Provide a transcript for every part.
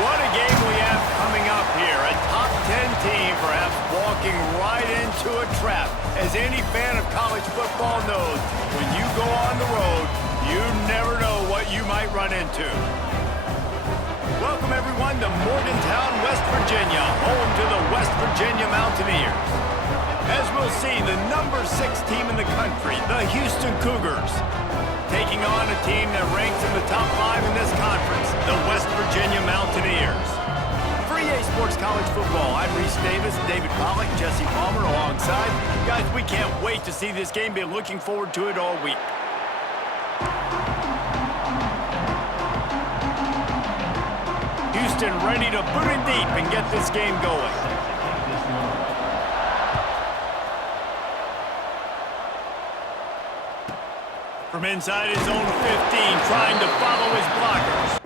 What a game we have coming up here. A top 10 team perhaps walking right into a trap. As any fan of college football knows, when you go on the road, you never know what you might run into. Welcome everyone to Morgantown, West Virginia, home to the West Virginia Mountaineers. As we'll see, the number 6 team in the country, the Houston Cougars, taking on a team that ranks in the top 5 in this conference, the West Virginia Mountaineers. For EA Sports College Football, I'm Reese Davis, David Pollack, Jesse Palmer alongside. Guys, we can't wait to see this game. Been looking forward to it all week. Houston ready to boot it deep and get this game going. From inside his own 15, trying to follow his blockers.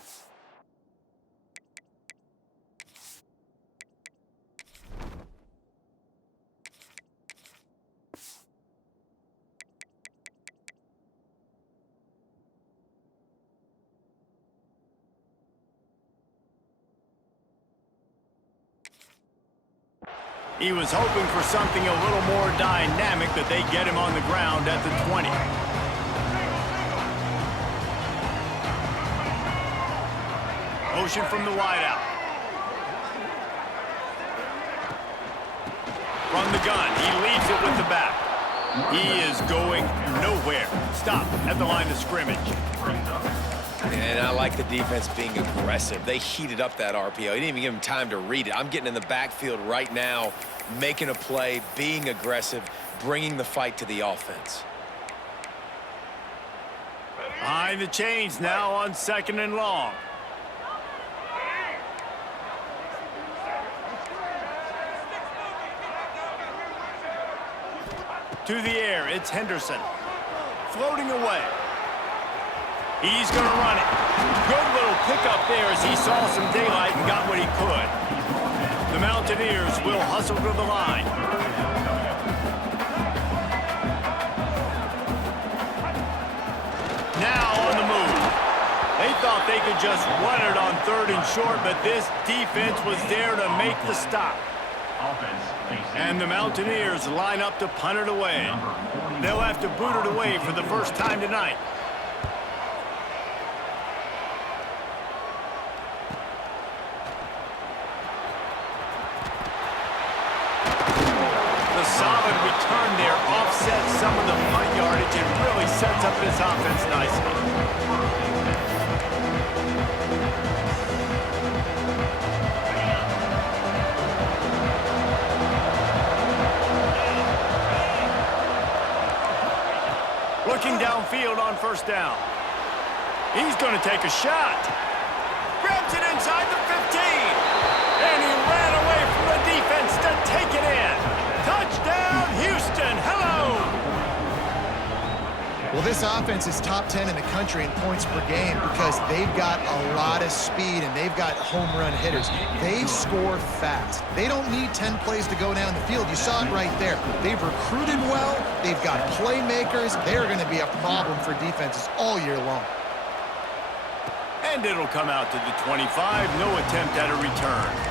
He was hoping for something a little more dynamic, that they get him on the ground at the 20. Motion from the wideout. From the gun, he leaves it with the back. He is going nowhere. Stop at the line of scrimmage. And I like the defense being aggressive. They heated up that RPO. He didn't even give him time to read it. I'm getting in the backfield right now, making a play, being aggressive, bringing the fight to the offense. Behind the chains now on 2nd and long. To the air, it's Henderson. Floating away. He's going to run it. Good little pickup there as he saw some daylight and got what he could. The Mountaineers will hustle to the line. Now on the move. They thought they could just run it on 3rd and short, but this defense was there to make the stop. And the Mountaineers line up to punt it away. They'll have to boot it away for the first time tonight. The solid return there offsets some of the punt yardage and really sets up this offense nicely. Looking downfield on 1st down. He's going to take a shot. Grabs it inside the 15. And he ran away from the defense to take it in. Touchdown, Houston. Hello. Well, this offense is top 10 in the country in points per game because they've got a lot of speed and they've got home run hitters. They score fast. They don't need 10 plays to go down the field. You saw it right there. They've recruited well. They've got playmakers. They're going to be a problem for defenses all year long. And it'll come out to the 25. No attempt at a return.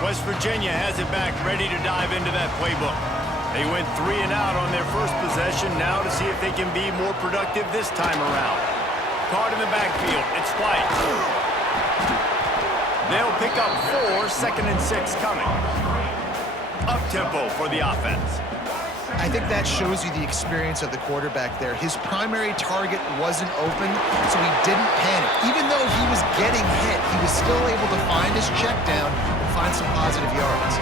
West Virginia has it back, ready to dive into that playbook. They went 3 and out on their first possession, now to see if they can be more productive this time around. Caught in the backfield, it's White. They'll pick up 4, 2nd and 6 coming. Up-tempo for the offense. I think that shows you the experience of the quarterback there. His primary target wasn't open, so he didn't panic. Even though he was getting hit, he was still able to find his check down and find some positive yards.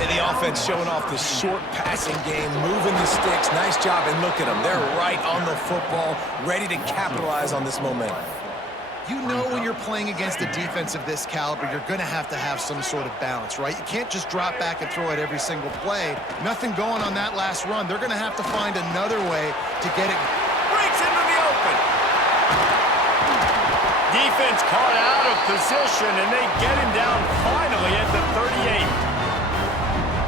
And the offense showing off the short passing game, moving the sticks. Nice job, and look at them. They're right on the football, ready to capitalize on this momentum. You know when you're playing against a defense of this caliber, you're going to have some sort of balance, right? You can't just drop back and throw it every single play. Nothing going on that last run. They're going to have to find another way to get it. Breaks into the open. Defense caught out of position, and they get him down finally at the 38.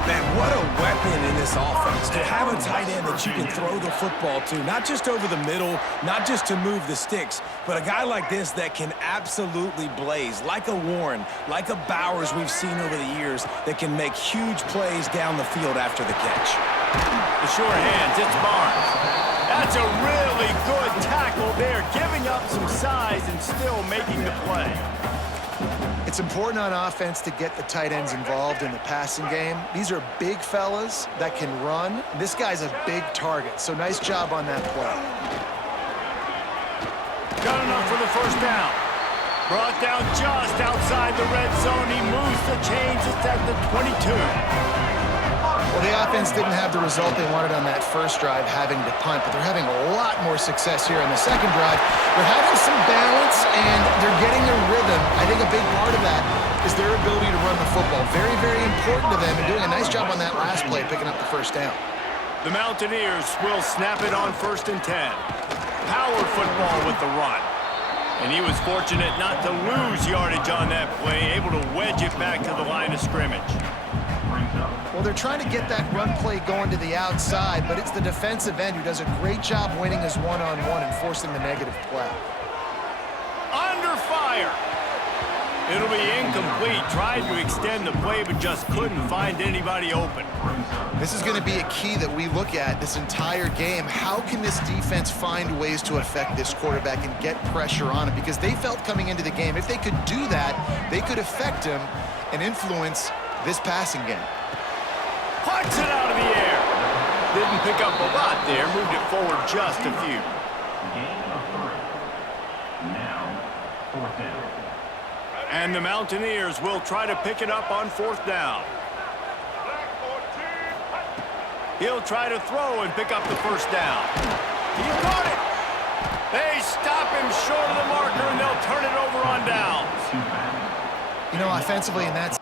Man, what a weapon in this offense to have a tight end that you can throw the football to, not just over the middle, not just to move the sticks, but a guy like this that can absolutely blaze, like a Warren, like a Bowers we've seen over the years, that can make huge plays down the field after the catch. The short hands, it's Barnes. That's a really good tackle there, giving up some size and still making the play. It's important on offense to get the tight ends involved in the passing game. These are big fellas that can run. This guy's a big target, so nice job on that play. Got enough for the first down. Brought down just outside the red zone. He moves the chains. It's at the 22. Well, the offense didn't have the result they wanted on that first drive, having to punt, but they're having a lot more success here in the second drive. They're having some balance, and they're getting a rhythm. I think a big part of that is their ability to run the football. Very, very important to them, and doing a nice job on that last play, picking up the first down. The Mountaineers will snap it on 1st and 10. Power football with the run. And he was fortunate not to lose yardage on that play, able to wedge it back to the line of scrimmage. Well, they're trying to get that run play going to the outside, but it's the defensive end who does a great job winning his one-on-one and forcing the negative play. Under fire. It'll be incomplete. Tried to extend the play, but just couldn't find anybody open. This is going to be a key that we look at this entire game. How can this defense find ways to affect this quarterback and get pressure on him? Because they felt coming into the game, if they could do that, they could affect him and influence this passing game. Puts it out of the air. Didn't pick up a lot there. Moved it forward just a few. And the Mountaineers will try to pick it up on 4th down. He'll try to throw and pick up the first down. He got it. They stop him short of the marker, and they'll turn it over on downs. You know, offensively, and that's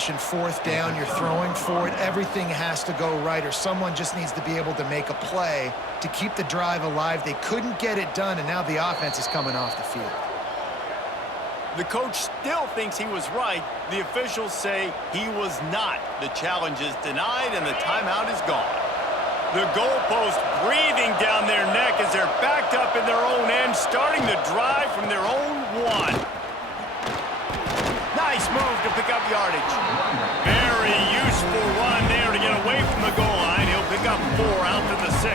4th down, you're throwing for it. Everything has to go right, or someone just needs to be able to make a play to keep the drive alive. They couldn't get it done, and now the offense is coming off the field. The coach still thinks he was right. The officials say he was not. The challenge is denied, and the timeout is gone. The goalpost breathing down their neck as they're backed up in their own end, starting the drive from their own 1. Nice move to pick up yardage. Very useful run there to get away from the goal line. He'll pick up 4 out to the 6.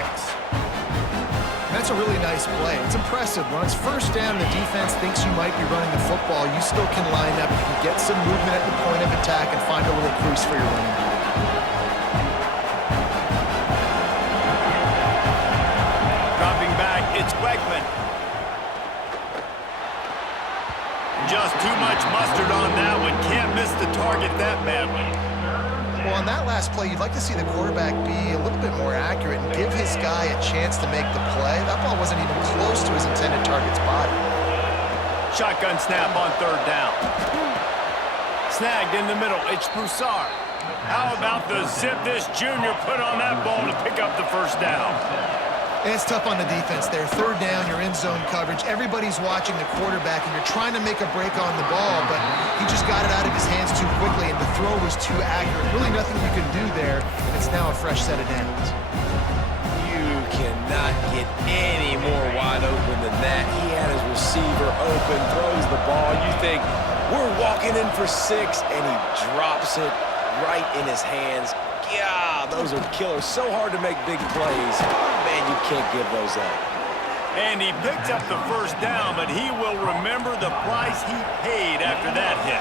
That's a really nice play. It's impressive. When it's first down, the defense thinks you might be running the football. You still can line up. You can get some movement at the point of attack and find a little crease for your running back. Dropping back, it's Wegman. Just too much mustard on that one. Can't miss the target that badly. Well, on that last play, you'd like to see the quarterback be a little bit more accurate and give his guy a chance to make the play. That ball wasn't even close to his intended target's body. Shotgun snap on 3rd down. Snagged in the middle. It's Broussard. How about the zip this junior put on that ball to pick up the first down? And it's tough on the defense there. 3rd down, you're in zone coverage. Everybody's watching the quarterback, and you're trying to make a break on the ball, but he just got it out of his hands too quickly, and the throw was too accurate. Really nothing you can do there, and it's now a fresh set of downs. You cannot get any more wide open than that. He had his receiver open, throws the ball. You think, we're walking in for 6, and he drops it right in his hands. Yeah, those are killers. So hard to make big plays. Man, you can't give those up. And he picks up the first down, but he will remember the price he paid after that hit.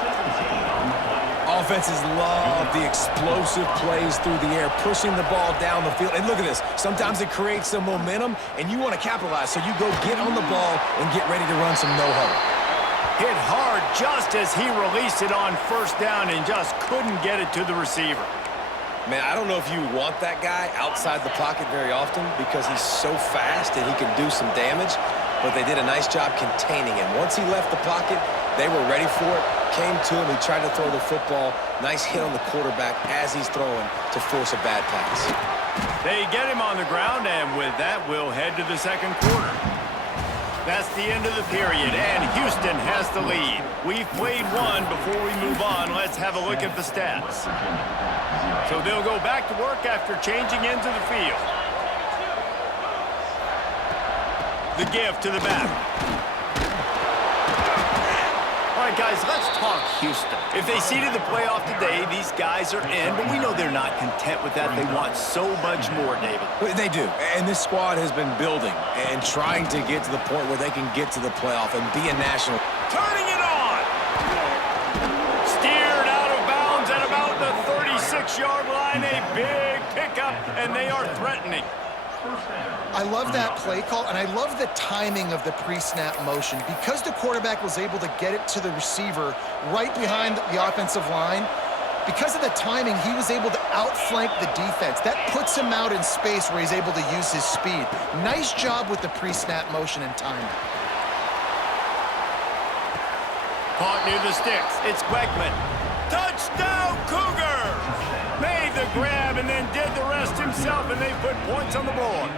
Offenses love the explosive plays through the air, pushing the ball down the field. And look at this. Sometimes it creates some momentum, and you want to capitalize. So you go get on the ball and get ready to run some no-huddle. Hit hard just as he released it on 1st down and just couldn't get it to the receiver. Man, I don't know if you want that guy outside the pocket very often because he's so fast and he can do some damage, but they did a nice job containing him. Once he left the pocket, they were ready for it, came to him, he tried to throw the football. Nice hit on the quarterback as he's throwing to force a bad pass. They get him on the ground, and with that, we'll head to the second quarter. That's the end of the period, and Houston has the lead. We've played one. Before we move on, let's have a look at the stats. So they'll go back to work after changing into the field. The give to the back. All right, guys, let's talk Houston. If they seeded the playoff today, these guys are in, but we know they're not content with that. They want so much more, David. They do, and this squad has been building and trying to get to the point where they can get to the playoff and be a national. Turning it on! Steered out of bounds at about the 36-yard line. A big pickup, and they are threatening. I love that play call, and I love the timing of the pre-snap motion. Because the quarterback was able to get it to the receiver right behind the offensive line, because of the timing, he was able to outflank the defense. That puts him out in space where he's able to use his speed. Nice job with the pre-snap motion and timing. Caught near the sticks. It's Weckman. Touchdown, Cougars! Made the grab and then did the rest himself, and they put points on the board.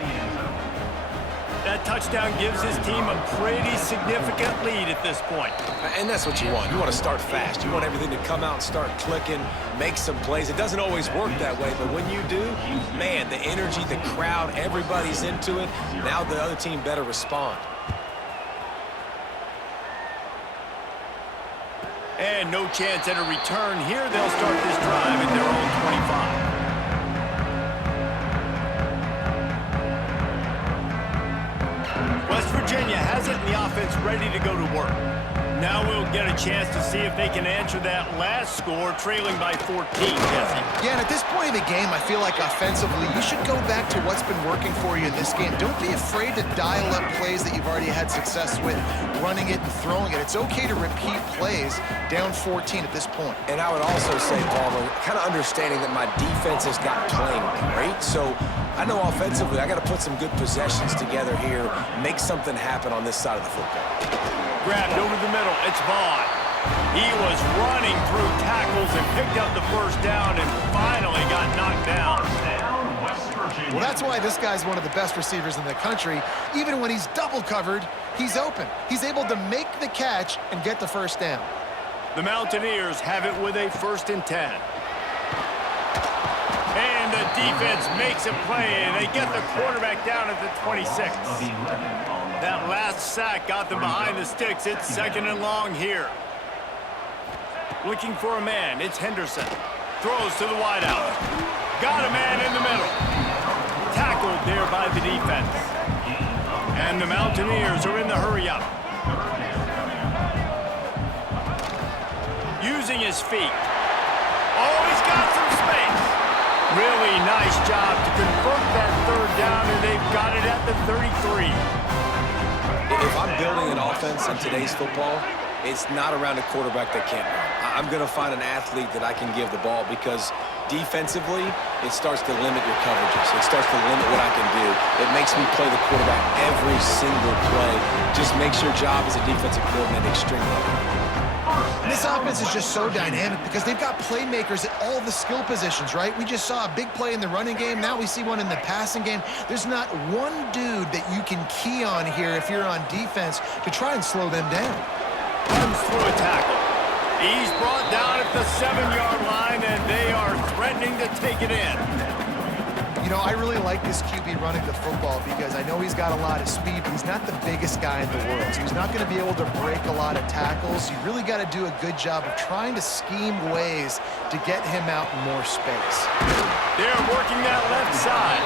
That touchdown gives his team a pretty significant lead at this point. And that's what you want. You want to start fast. You want everything to come out and start clicking, make some plays. It doesn't always work that way, but when you do, man, the energy, the crowd, everybody's into it. Now the other team better respond. And no chance at a return here. They'll start this drive at their own 25. West Virginia has it, and the offense ready to go to work. Now we'll get a chance to see if they can answer that last score, trailing by 14, Jesse. Yeah, and at this point in the game, I feel like offensively, you should go back to what's been working for you in this game. Don't be afraid to dial up plays that you've already had success with, running it and throwing it. It's okay to repeat plays down 14 at this point. And I would also say, Palmer, kind of understanding that my defense is not playing great, so I know offensively I got to put some good possessions together here, make something happen on this side of the football. Grabbed over the middle. It's Vaughn. He was running through tackles and picked up the first down and finally got knocked down. Well, that's why this guy's one of the best receivers in the country. Even when he's double covered, he's open. He's able to make the catch and get the first down. The Mountaineers have it with a 1st and 10. And the defense makes a play, and they get the quarterback down at the 26. That last sack got them behind the sticks. It's 2nd and long here. Looking for a man. It's Henderson. Throws to the wideout. Got a man in the middle. Tackled there by the defense. And the Mountaineers are in the hurry-up. Using his feet. Oh, he's got some space. Really nice job to convert that 3rd down, and they've got it at the 33. If I'm building an offense in today's football, it's not around a quarterback that can't run. I'm going to find an athlete that I can give the ball because defensively, it starts to limit your coverages. It starts to limit what I can do. It makes me play the quarterback every single play. Just makes your job as a defensive coordinator extremely hard. This offense is just so dynamic because they've got playmakers at all the skill positions, right? We just saw a big play in the running game. Now we see one in the passing game. There's not one dude that you can key on here if you're on defense to try and slow them down. Runs through a tackle. He's brought down at the 7-yard line, and they are threatening to take it in. You know, I really like this QB running the football because I know he's got a lot of speed, but he's not the biggest guy in the world. So he's not going to be able to break a lot of tackles. You really got to do a good job of trying to scheme ways to get him out in more space. They're working that left side.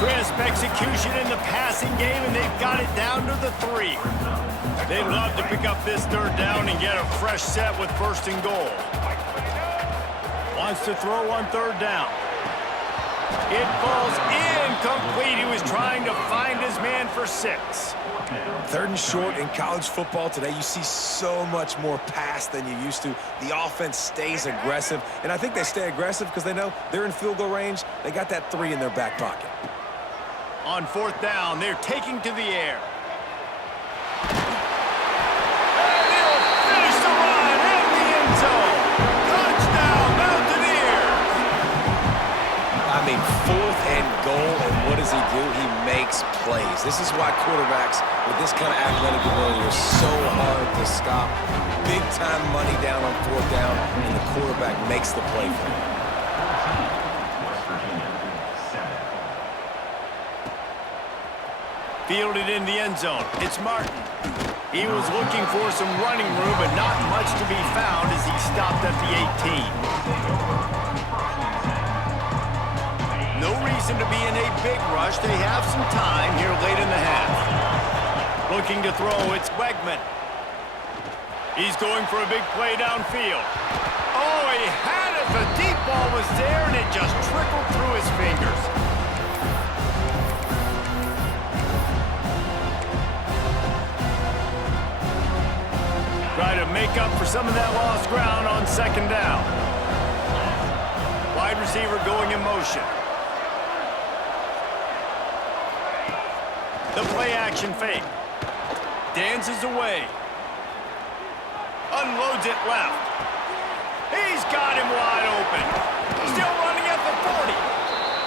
Crisp execution in the passing game, and they've got it down to the 3. They'd love to pick up this 3rd down and get a fresh set with 1st and goal. Wants to throw on 3rd down. It falls incomplete. He was trying to find his man for 6. 3rd and short in college football today. You see so much more pass than you used to. The offense stays aggressive, and I think they stay aggressive because they know they're in field goal range. They got that 3 in their back pocket. On 4th down, they're taking to the air. mean, 4th and goal, and what does he do? He makes plays. This is why quarterbacks with this kind of athletic ability are so hard to stop. Big-time money down on 4th down, and the quarterback makes the play for him. Fielded in the end zone. It's Martin. He was looking for some running room, but not much to be found as he stopped at the 18. No reason to be in a big rush. They have some time here late in the half. Looking to throw, it's Wegman. He's going for a big play downfield. Oh, he had it. The deep ball was there, and it just trickled through his fingers. Try to make up for some of that lost ground on 2nd down. Wide receiver going in motion. The play-action fake. Dances away. Unloads it left. He's got him wide open. Still running at the 40.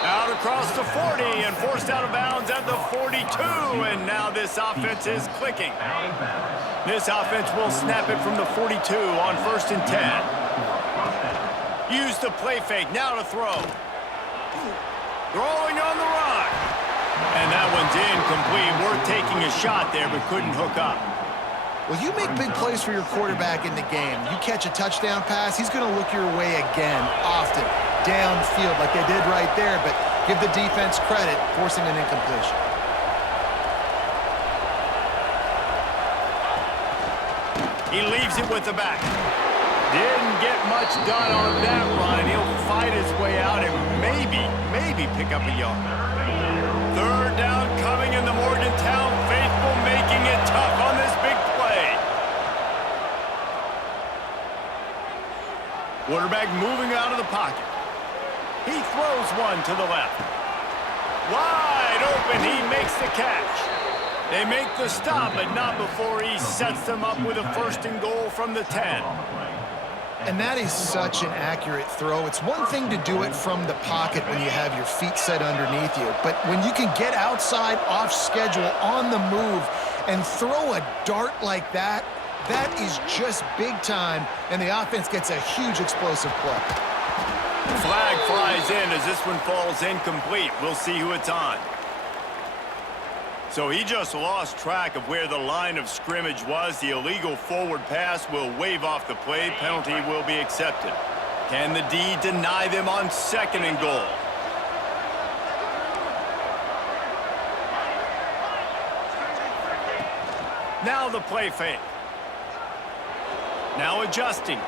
Out across the 40 and forced out of bounds at the 42. And now this offense is clicking. This offense will snap it from the 42 on 1st and 10. Use the play fake. Now to throw. Throwing on the run. And that one's incomplete. Worth taking a shot there, but couldn't hook up. Well, you make big plays for your quarterback in the game. You catch a touchdown pass, he's going to look your way again, often, downfield like they did right there, but give the defense credit, forcing an incompletion. He leaves it with the back. Didn't get much done on that run. He'll fight his way out and maybe pick up a yard. 3rd down coming in the Morgantown faithful, making it tough on this big play. Quarterback moving out of the pocket. He throws one to the left. Wide open, he makes the catch. They make the stop, but not before he sets them up with a 1st and goal from the 10. And that is such an accurate throw. It's one thing to do it from the pocket when you have your feet set underneath you, but when you can get outside, off schedule, on the move, and throw a dart like that, that is just big time, and the offense gets a huge explosive play. Flag flies in as this one falls incomplete. We'll see who it's on. So he just lost track of where the line of scrimmage was. The illegal forward pass will wave off the play. Penalty will be accepted. Can the D deny them on 2nd and goal? Now the play fake. Now adjusting.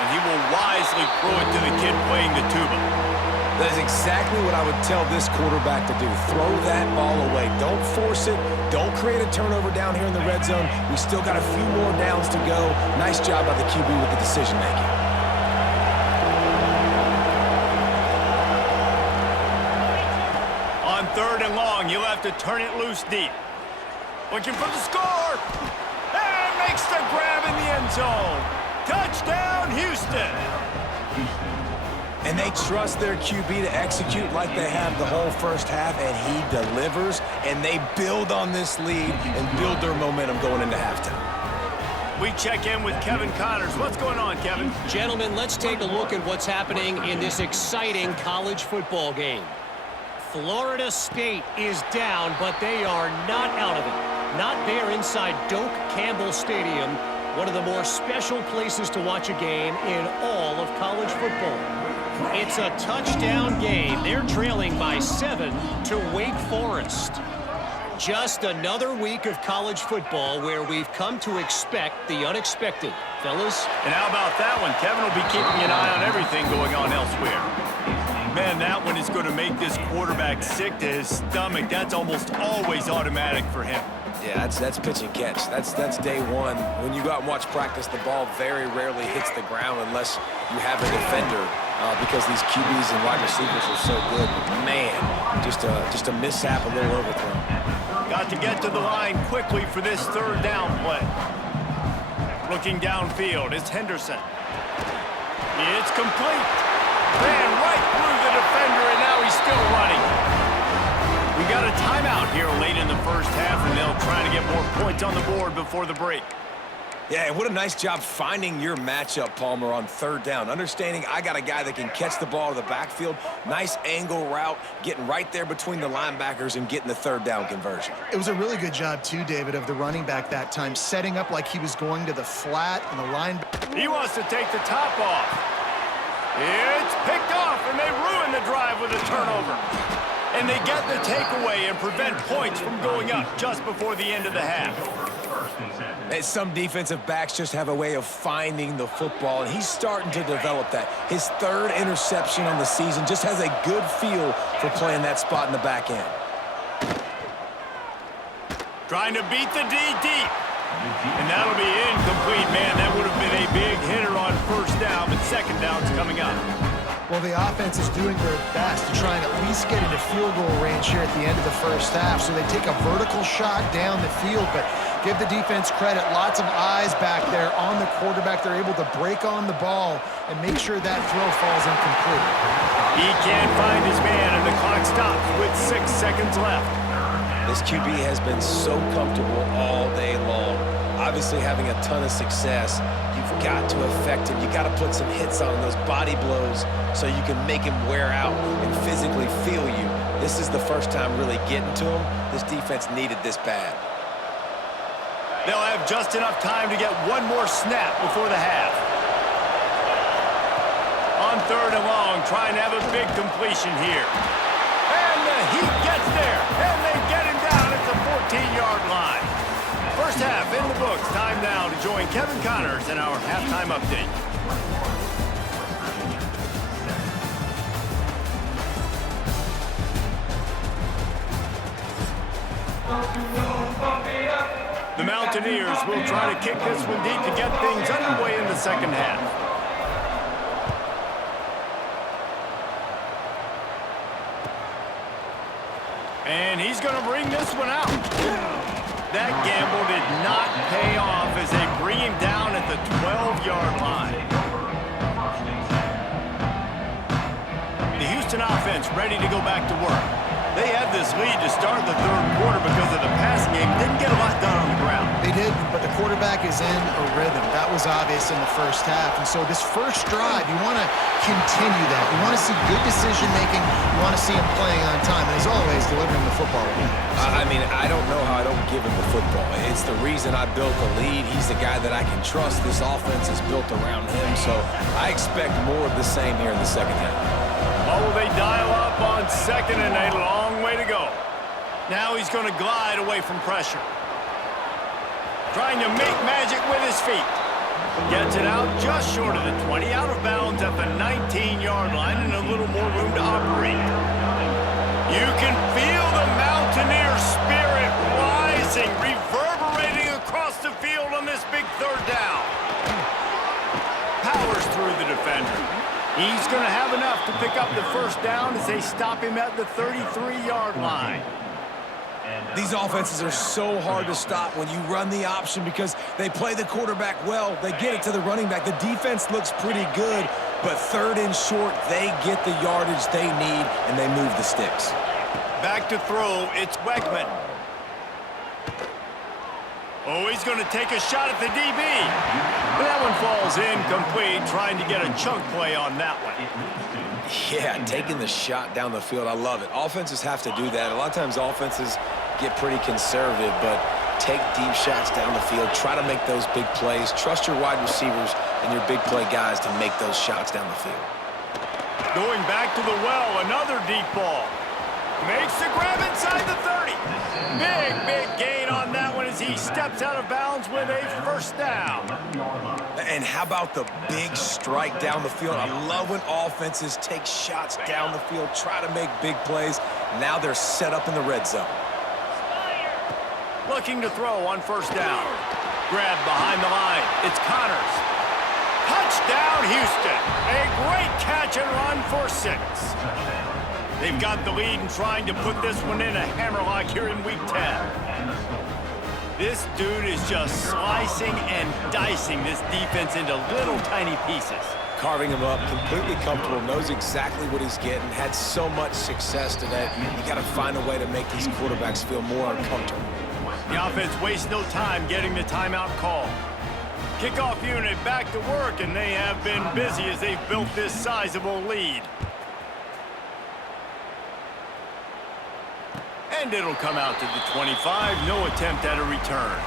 And he will wisely throw it to the kid playing the tuba. That is exactly what I would tell this quarterback to do. Throw that ball away. Don't force it. Don't create a turnover down here in the red zone. We still got a few more downs to go. Nice job by the QB with the decision-making. On 3rd and long, you'll have to turn it loose deep. Looking for the score. And makes the grab in the end zone. Touchdown, Houston. And they trust their QB to execute like they have the whole 1st half, and he delivers, and they build on this lead and build their momentum going into halftime. We check in with Kevin Connors. What's going on, Kevin? Gentlemen, let's take a look at what's happening in this exciting college football game. Florida State is down, but they are not out of it. Not there inside Doak Campbell Stadium, one of the more special places to watch a game in all of college football. It's a touchdown game. They're trailing by 7 to Wake Forest. Just another week of college football where we've come to expect the unexpected. Fellas? And how about that one? Kevin will be keeping an eye on everything going on elsewhere. Man, that one is going to make this quarterback sick to his stomach. That's almost always automatic for him. Yeah, that's pitch and catch. That's day one. When you go out and watch practice, the ball very rarely hits the ground unless you have a defender because these QBs and wide receivers are so good. But man, just a mishap, a little overthrow. Got to get to the line quickly for this 3rd down play. Looking downfield, it's Henderson. It's complete. Ran right through the defender, and now he's still running. We got a timeout here late in the first half, and they'll try to get more points on the board before the break. Yeah, and what a nice job finding your matchup, Palmer, on third down. Understanding I got a guy that can catch the ball to the backfield. Nice angle route, getting right there between the linebackers and getting the third down conversion. It was a really good job, too, David, of the running back that time, setting up like he was going to the flat and the line. He wants to take the top off. It's picked off, and they ruin the drive with a turnover. And they get the takeaway and prevent points from going up just before the end of the half. And some defensive backs just have a way of finding the football, and he's starting to develop that. His third interception on the season, just has a good feel for playing that spot in the back end. Trying to beat the D deep. And that'll be incomplete, man. That would have been a big hitter on first down, but second down's coming up. Well, the offense is doing their best to try and at least get into field goal range here at the end of the first half. So they take a vertical shot down the field, but give the defense credit. Lots of eyes back there on the quarterback. They're able to break on the ball and make sure that throw falls incomplete. He can't find his man, and the clock stops with 6 seconds left. This QB has been so comfortable all day long. Obviously having a ton of success. You've got to affect him. You got to put some hits on those body blows so you can make him wear out and physically feel you. This is the first time really getting to him. This defense needed this bad. They'll have just enough time to get one more snap before the half. On third and long, trying to have a big completion here. And the Heat gets there, and they get him down at the 14-yard line. First half in the books. Time now to join Kevin Connors in our halftime update. The Mountaineers will try to kick this one deep to get things underway in the second half. And he's going to bring this one out. That gamble did not pay off as they bring him down at the 12-yard line. The Houston offense ready to go back to work. They had this lead to start the third quarter because of the passing game. Didn't get a lot done on the ground. They did, but the quarterback is in a rhythm. That was obvious in the first half. And so this first drive, you want to continue that. You want to see good decision-making. You want to see him playing on time. And as always, delivering the football. I mean, I don't know how I don't give him the football. It's the reason I built the lead. He's the guy that I can trust. This offense is built around him. So I expect more of the same here in the second half. Oh, they dial up on second and a long way to go. Now he's going to glide away from pressure. Trying to make magic with his feet. Gets it out just short of the 20, out of bounds at the 19-yard line and a little more room to operate. You can feel the Mountaineer spirit rising, reverberating across the field on this big third down. Powers through the defender. He's going to have enough to pick up the first down as they stop him at the 33-yard line. These offenses are so hard to stop when you run the option because they play the quarterback well. They get it to the running back. The defense looks pretty good, but third and short, they get the yardage they need, and they move the sticks. Back to throw, it's Weckman. Oh, he's going to take a shot at the DB. That one falls incomplete, trying to get a chunk play on that one. Yeah, taking the shot down the field, I love it. Offenses have to do that. A lot of times offenses get pretty conservative, but take deep shots down the field. Try to make those big plays. Trust your wide receivers and your big play guys to make those shots down the field. Going back to the well, another deep ball. Makes the grab inside the 30. Big gain on that one as he steps out of bounds with a first down. And how about the big strike down the field? I love when offenses take shots down the field, try to make big plays. Now they're set up in the red zone. Looking to throw on first down. Grab behind the line. It's Connors. Touchdown, Houston. A great catch and run for 6. They've got the lead and trying to put this one in a hammerlock here in Week 10. This dude is just slicing and dicing this defense into little tiny pieces. Carving him up, completely comfortable, knows exactly what he's getting, had so much success today. You got to find a way to make these quarterbacks feel more uncomfortable. The offense wastes no time getting the timeout call. Kickoff unit back to work, and they have been busy as they've built this sizable lead. And it'll come out to the 25. No attempt at a return.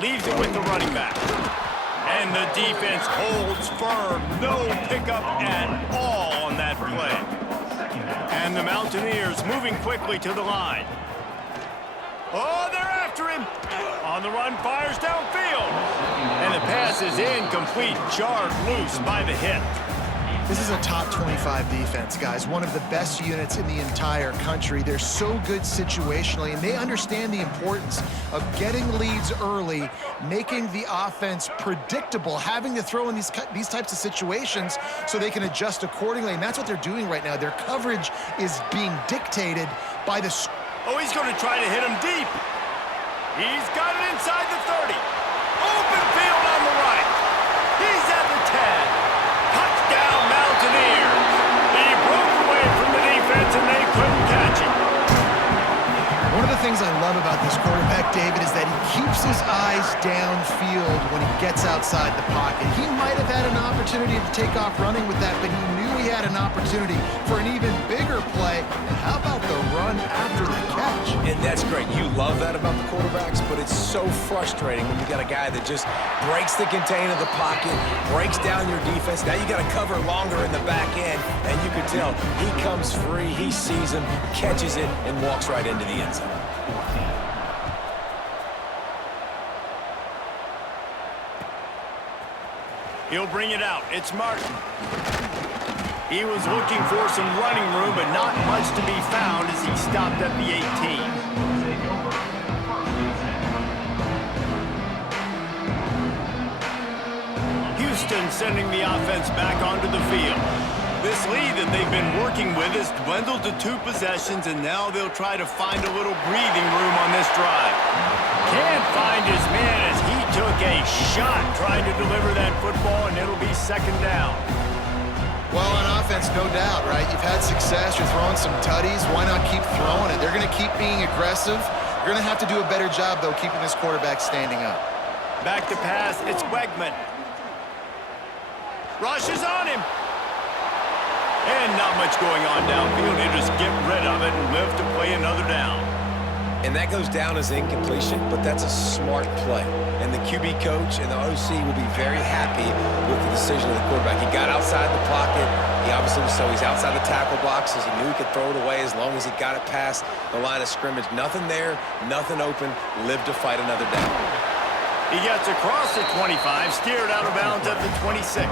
Leaves it with the running back. And the defense holds firm. No pickup at all on that play. And the Mountaineers moving quickly to the line. Oh, they're after him. On the run, fires downfield. And the pass is incomplete, jarred loose by the hit. This is a top 25 defense, guys. One of the best units in the entire country. They're so good situationally, and they understand the importance of getting leads early, making the offense predictable, having to throw in these types of situations so they can adjust accordingly, and that's what they're doing right now. Their coverage is being dictated by the... Oh, he's going to try to hit him deep. He's got it inside the 30. Open field on the right. He's at the 10. Touchdown, Mountaineers. He broke away from the defense, and they couldn't catch him. One of the things I love about this quarterback, David, is that he keeps his eyes downfield when he gets outside the pocket. He might have had an opportunity to take off running with that, but he knew he had an opportunity for an even bigger play. And how about the run after the catch? And that's great. You love that about the quarterbacks, but it's so frustrating when you got a guy that just breaks the contain of the pocket, breaks down your defense. Now you got to cover longer in the back end, and you can tell he comes free, he sees him, catches it, and walks right into the end zone. He'll bring it out. It's Martin. He was looking for some running room, but not much to be found as he stopped at the 18. Houston sending the offense back onto the field. This lead that they've been working with has dwindled to 2 possessions, and now they'll try to find a little breathing room on this drive. Can't find his man as he took a shot trying to deliver that football, and it'll be second down. Well, on offense, no doubt, right? You've had success. You're throwing some tutties. Why not keep throwing it? They're going to keep being aggressive. You're going to have to do a better job, though, keeping this quarterback standing up. Back to pass. It's Wegman. Rush is on him. And not much going on downfield. They just get rid of it and live to play another down. And that goes down as incompletion, but that's a smart play. And the QB coach and the OC will be very happy with the decision of the quarterback. He got outside the pocket. He obviously was so he's outside the tackle boxes. He knew he could throw it away as long as he got it past the line of scrimmage. Nothing there, nothing open. Live to fight another down. He gets across the 25, steered out of bounds at the 26.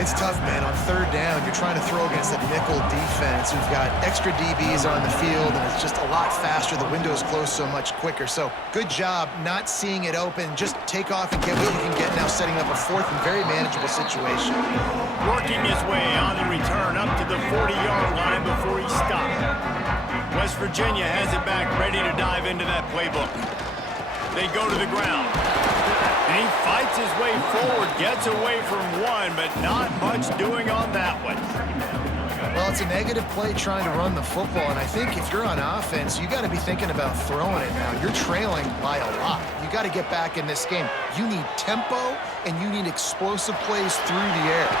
It's tough, man. On third down, you're trying to throw against a nickel defense. You've got extra DBs on the field, and it's just a lot faster. The window's closed so much quicker. So good job not seeing it open. Just take off and get what you can get now, setting up a fourth and very manageable situation. Working his way on the return up to the 40-yard line before he stopped. West Virginia has it back, ready to dive into that playbook. They go to the ground. And he fights his way forward, gets away from one, but not much doing on that one. Well, it's a negative play trying to run the football, and I think if you're on offense, you got to be thinking about throwing it now. You're trailing by a lot. You got to get back in this game. You need tempo, and you need explosive plays through the air.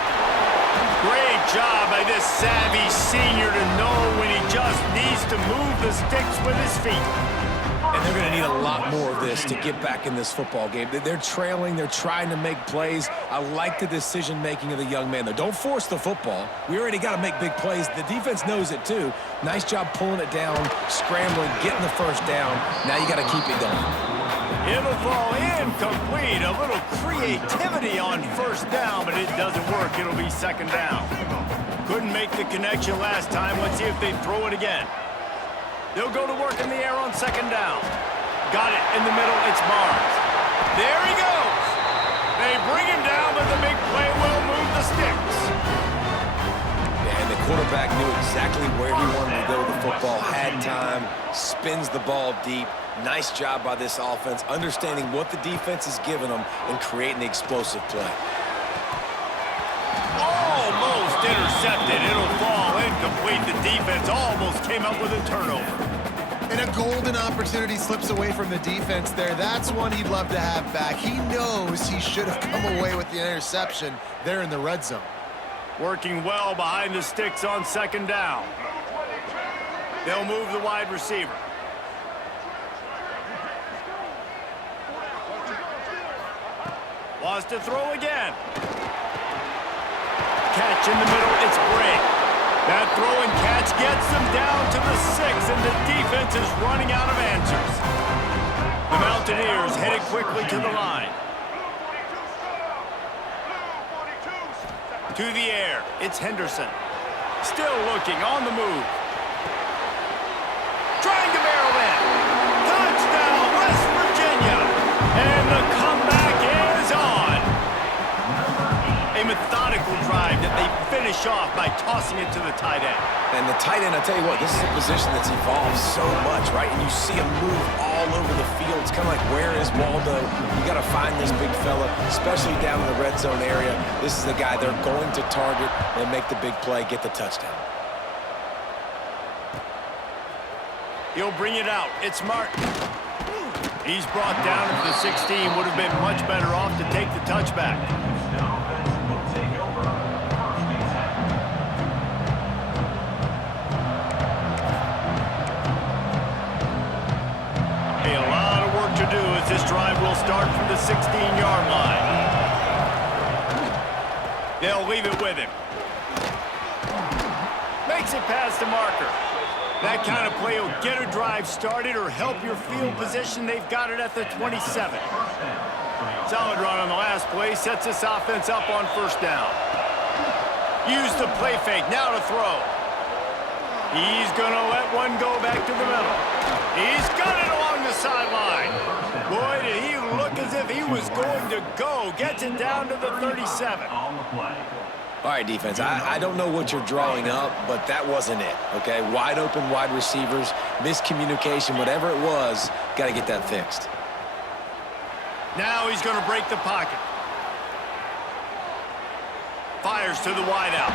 Great job by this savvy senior to know when he just needs to move the sticks with his feet. And they're going to need a lot more of this to get back in this football game. They're trailing. They're trying to make plays. I like the decision-making of the young man, though. Don't force the football. We already got to make big plays. The defense knows it, too. Nice job pulling it down, scrambling, getting the first down. Now you got to keep it going. It'll fall incomplete. A little creativity on first down, but it doesn't work. It'll be second down. Couldn't make the connection last time. Let's see if they throw it again. They'll go to work in the air on second down. Got it in the middle. It's Barnes. There he goes. They bring him down, but the big play will move Quarterback knew exactly where he wanted to go with the football, had time, spins the ball deep. Nice job by this offense, understanding what the defense is giving them and creating the explosive play. Almost intercepted. It'll fall incomplete. The defense almost came up with a turnover. And a golden opportunity slips away from the defense there. That's one he'd love to have back. He knows he should have come away with the interception there in the red zone. Working well behind the sticks on second down. They'll move the wide receiver. Wants to throw again. Catch in the middle, it's Bray. That throw and catch gets them down to the 6, and the defense is running out of answers. The Mountaineers headed quickly to the line. To the air, it's Henderson. Still looking, on the move. Trying to barrel in. Touchdown, West Virginia. And the comeback is on. A methodical drive that they finish off by tossing it to the tight end. And the tight end, I tell you what, this is a position that's evolved so much, right? And you see him move all over the field. It's kind of like, where is Waldo? You got to find this big fella, especially down in the red zone area. This is the guy they're going to target and make the big play, get the touchdown. He'll bring it out. It's Martin. He's brought down to the 16. Would have been much better off to take the touchback. This drive will start from the 16-yard line. They'll leave it with him. Makes it past the marker. That kind of play will get a drive started or help your field position. They've got it at the 27. Solid run on the last play. Sets this offense up on first down. Use the play fake. Now to throw. He's going to let one go back to the middle. He's got it along the sideline. Boy, did he look as if he was going to go. Gets it down to the 37. All right, defense, I don't know what you're drawing up, but that wasn't it, okay? Wide open wide receivers, miscommunication, whatever it was, got to get that fixed. Now he's going to break the pocket. Fires to the wideout.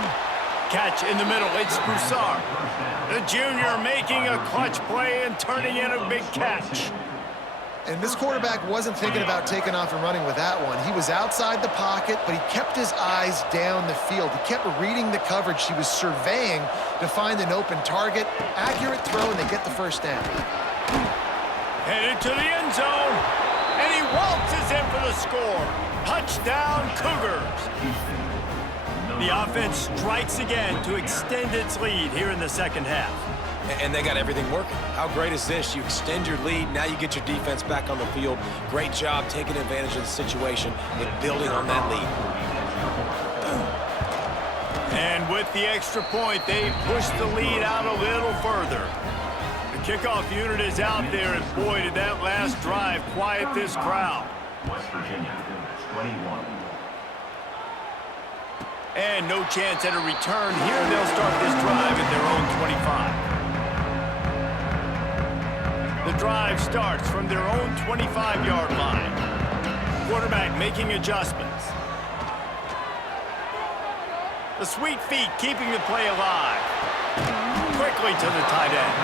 Catch in the middle, it's Broussard. The junior making a clutch play and turning in a big catch. And this quarterback wasn't thinking about taking off and running with that one. He was outside the pocket, but he kept his eyes down the field. He kept reading the coverage. He was surveying to find an open target. Accurate throw, and they get the first down. Headed to the end zone, and he waltzes in for the score. Touchdown, Cougars. The offense strikes again to extend its lead here in the second half. And they got everything working. How great is this? You extend your lead, now you get your defense back on the field. Great job taking advantage of the situation and building on that lead. And with the extra point, they push the lead out a little further. The kickoff unit is out there, and boy, did that last drive quiet this crowd. West Virginia, 21. And no chance at a return here. They'll start this drive at their own 25. The drive starts from their own 25-yard line. Quarterback making adjustments. The sweet feet keeping the play alive. Quickly to the tight end.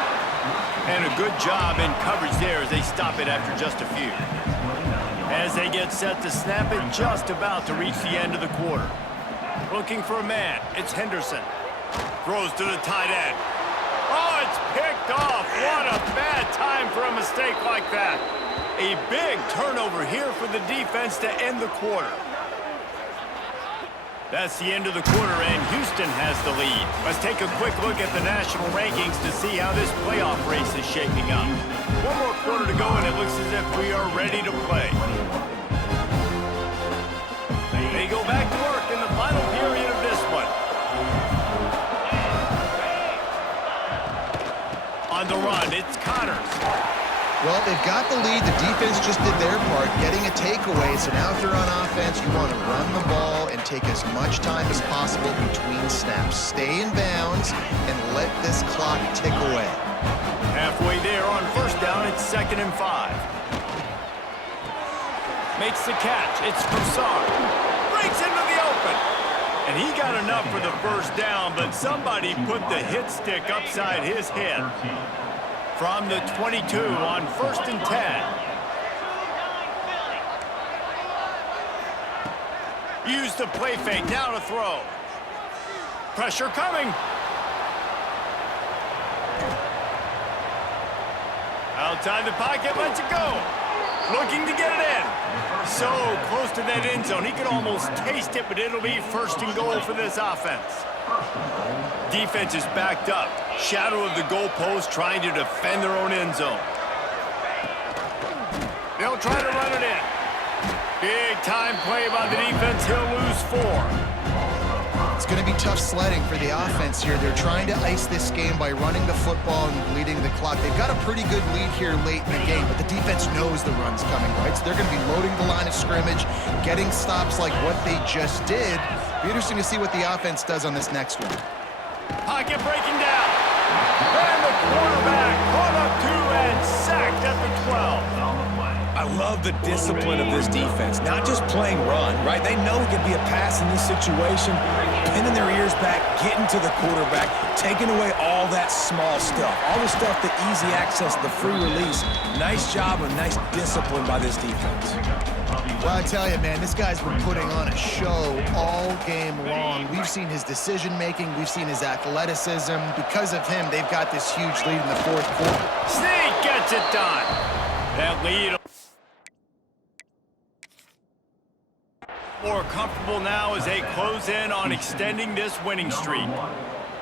And a good job in coverage there as they stop it after just a few. As they get set to snap it, just about to reach the end of the quarter. Looking for a man. It's Henderson. Throws to the tight end. Oh, it's picked off. What a bad time for a mistake like that. A big turnover here for the defense to end the quarter. That's the end of the quarter, and Houston has the lead. Let's take a quick look at the national rankings to see how this playoff race is shaping up. One more quarter to go, and it looks as if we are ready to play. They go back to work in the final period of this one. On the run, it's Connors. Well, they've got the lead. The defense just did their part, getting a takeaway. So now if they're on offense, you want to run the ball and take as much time as possible between snaps. Stay in bounds and let this clock tick away. Halfway there on first down, it's 2nd and 5. Makes the catch. It's Broussard. Breaks into the open. And he got enough for the first down, but somebody put the hit stick upside his head. From the 22 on 1st and 10. Use the play fake, now to throw. Pressure coming. Outside the pocket, lets it go. Looking to get it in. So close to that end zone, he could almost taste it, but it'll be 1st and goal for this offense. Defense is backed up. Shadow of the goalpost, trying to defend their own end zone. They'll try to run it in. Big time play by the defense. He'll lose 4. It's going to be tough sledding for the offense here. They're trying to ice this game by running the football and bleeding the clock. They've got a pretty good lead here late in the game, but the defense knows the run's coming, right? So they're going to be loading the line of scrimmage, getting stops like what they just did. Be interesting to see what the offense does on this next one. Pocket breaking down. And the quarterback caught up to and sacked at the 12. I love the discipline of this defense. Not just playing run, right? They know it could be a pass in this situation, pinning their ears back, getting to the quarterback, taking away all that small stuff, all the stuff, the easy access, the free release. Nice job and nice discipline by this defense. Well, I tell you, man, this guy's been putting on a show all game long. We've seen his decision-making. We've seen his athleticism. Because of him, they've got this huge lead in the 4th quarter. Sneak gets it done. That lead more comfortable now as they close in on extending this winning streak.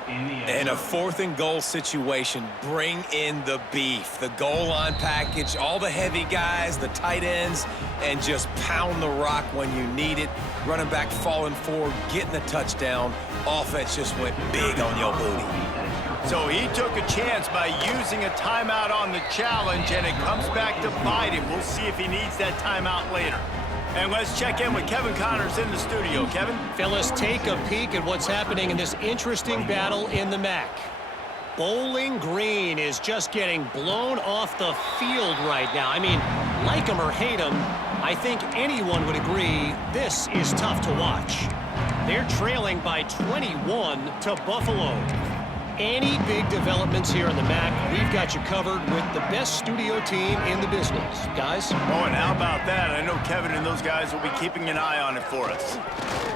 In a 4th and goal situation, bring in the beef, the goal line package, all the heavy guys, the tight ends, and just pound the rock when you need it. Running back falling forward, getting the touchdown. Offense just went big on your booty. So he took a chance by using a timeout on the challenge, and it comes back to bite him. We'll see if he needs that timeout later. And let's check in with Kevin Connors in the studio. Kevin? Fellas, take a peek at what's happening in this interesting battle in the MAC. Bowling Green is just getting blown off the field right now. I mean, like him or hate him, I think anyone would agree this is tough to watch. They're trailing by 21 to Buffalo. Any big developments here in the MAC, we've got you covered with the best studio team in the business. Guys? Oh, and how about that? I know Kevin and those guys will be keeping an eye on it for us.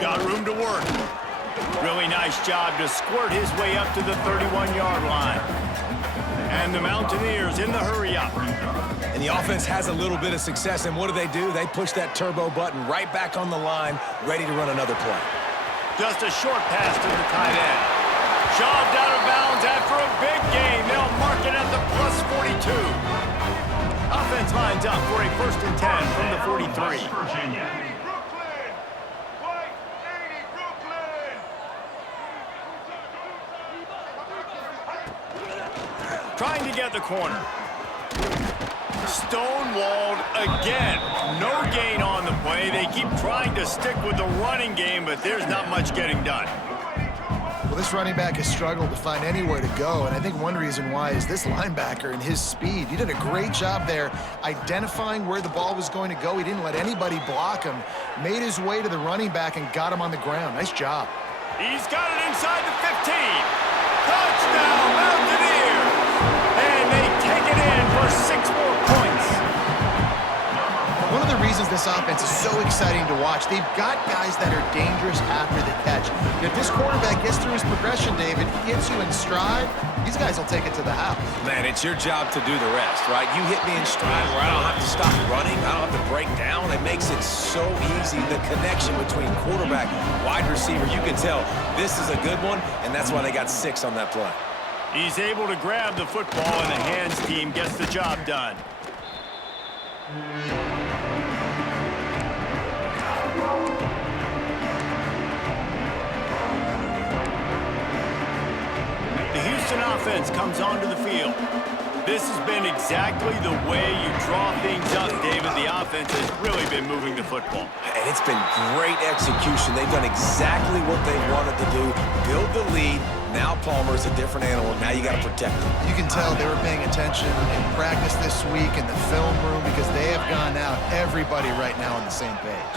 Got room to work. Really nice job to squirt his way up to the 31-yard line. And the Mountaineers in the hurry-up. And the offense has a little bit of success, and what do? They push that turbo button right back on the line, ready to run another play. Just a short pass to the tight end. Shoved out of bounds after a big gain. They'll mark it at the +42. Offense lines up for a 1st and 10 from the 43. West Virginia. Trying to get the corner. Stonewalled again. No gain on the play. They keep trying to stick with the running game, but there's not much getting done. Well, this running back has struggled to find anywhere to go, and I think one reason why is this linebacker and his speed. He did a great job there identifying where the ball was going to go. He didn't let anybody block him, made his way to the running back and got him on the ground. Nice job. He's got it inside the 15. Touchdown, Mountaineers! And they take it in for 6 more points. One of the reasons this offense is so exciting to watch, they've got guys that are dangerous after the catch. If this quarterback gets through his progression, David, he gets you in stride, these guys will take it to the house. Man, it's your job to do the rest, right? You hit me in stride where I don't have to stop running. I don't have to break down. It makes it so easy. The connection between quarterback, wide receiver, you can tell this is a good one, and that's why they got 6 on that play. He's able to grab the football, and the hands team gets the job done. The Houston offense comes onto the field. This has been exactly the way you draw things up, David. The offense has really been moving the football. And it's been great execution. They've done exactly what they wanted to do, build the lead. Now Palmer's a different animal. Now you got to protect him. You can tell they were paying attention in practice this week in the film room because they have gone out, everybody right now on the same page.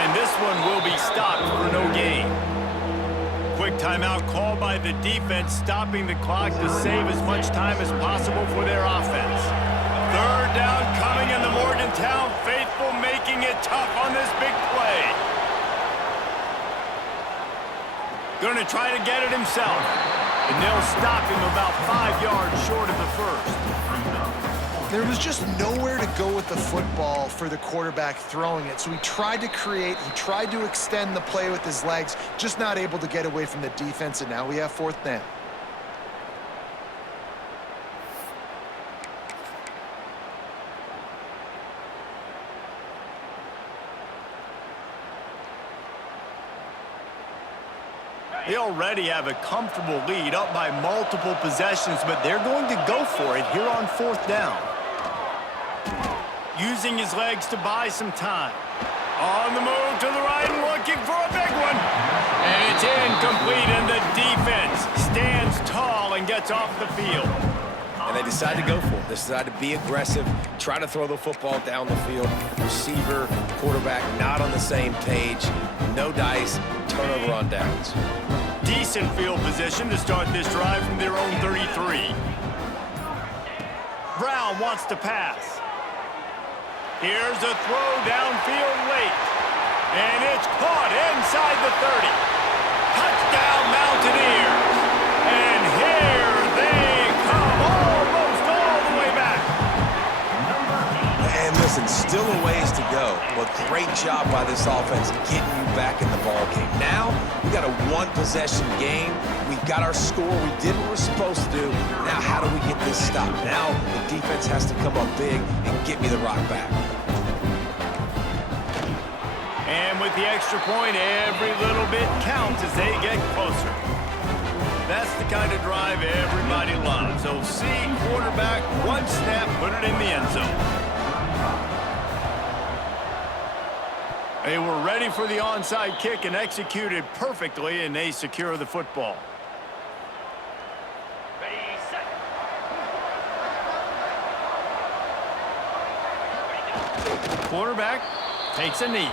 And this one will be stopped for no gain. Quick timeout called by the defense, stopping the clock to save as much time as possible for their offense. Third down coming in the Morgantown faithful, making it tough on this big play. Going to try to get it himself. And they'll stop him about 5 yards short of the first. There was just nowhere to go with the football for the quarterback throwing it. So he tried to create, he tried to extend the play with his legs, just not able to get away from the defense, and now we have 4th down. They already have a comfortable lead, up by multiple possessions, but they're going to go for it here on 4th down. Using his legs to buy some time. On the move to the right and looking for a big one. And it's incomplete, and the defense stands tall and gets off the field. And they decide to go for it. They decide to be aggressive, try to throw the football down the field. Receiver, quarterback, not on the same page. No dice, turnover on downs. Decent field position to start this drive from their own 33. Brown wants to pass. Here's a throw downfield late. And it's caught inside the 30. Touchdown Mountaineers. And here they come, almost all the way back. And listen, still a ways to go, but great job by this offense getting you back in the ball game. Now, we got a one-possession game. We got our score. We did what we're supposed to do. Now, how do we get this stopped? Now, the defense has to come up big and get me the rock back. And with the extra point, every little bit counts as they get closer. That's the kind of drive everybody loves. So see quarterback, one snap, put it in the end zone. They were ready for the onside kick and executed perfectly, and they secure the football. Quarterback takes a knee.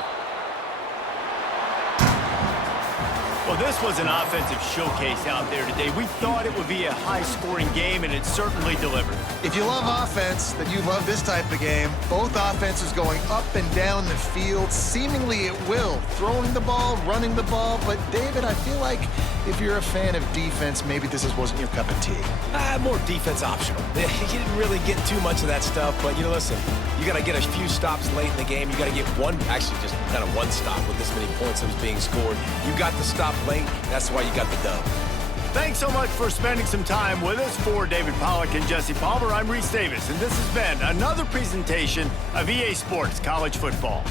Well, this was an offensive showcase out there today. We thought it would be a high-scoring game, and it certainly delivered. If you love offense, then you love this type of game. Both offenses going up and down the field, seemingly at will. Throwing the ball, running the ball. But, David, I feel like if you're a fan of defense, maybe this wasn't your cup of tea. More defense optional. You didn't really get too much of that stuff, but, listen, you got to get a few stops late in the game. You got to get one, actually just kind of one stop with this many points that was being scored. You got the stop late. That's why you got the dub. Thanks so much for spending some time with us. For David Pollack and Jesse Palmer, I'm Reese Davis, and this has been another presentation of EA Sports College Football.